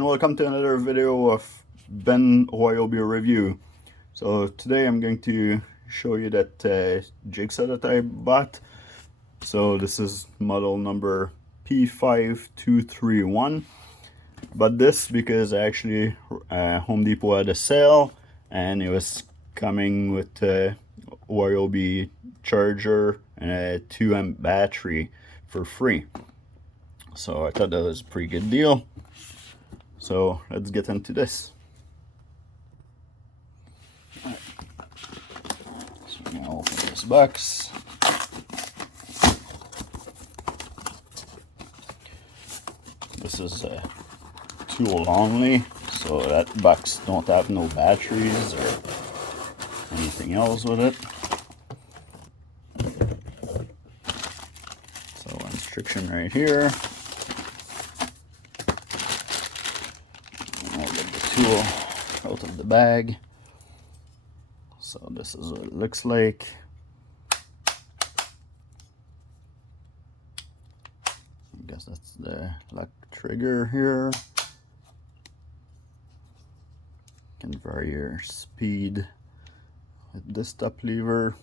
Welcome to another video of Ben Ryobi review. So today I'm going to show you that jigsaw that I bought. So this is model number P5231. But this because actually Home Depot had a sale and it was coming with a Ryobi charger and a 2 amp battery for free. So I thought that was a pretty good deal. So let's get into this. Right. So I'm gonna open this box. This is a tool only, so that box don't have no batteries or anything else with it. So instruction right here. I'll get the tool out of the bag. So this is what it looks like. I guess that's the lock trigger here. You can vary your speed with this top lever.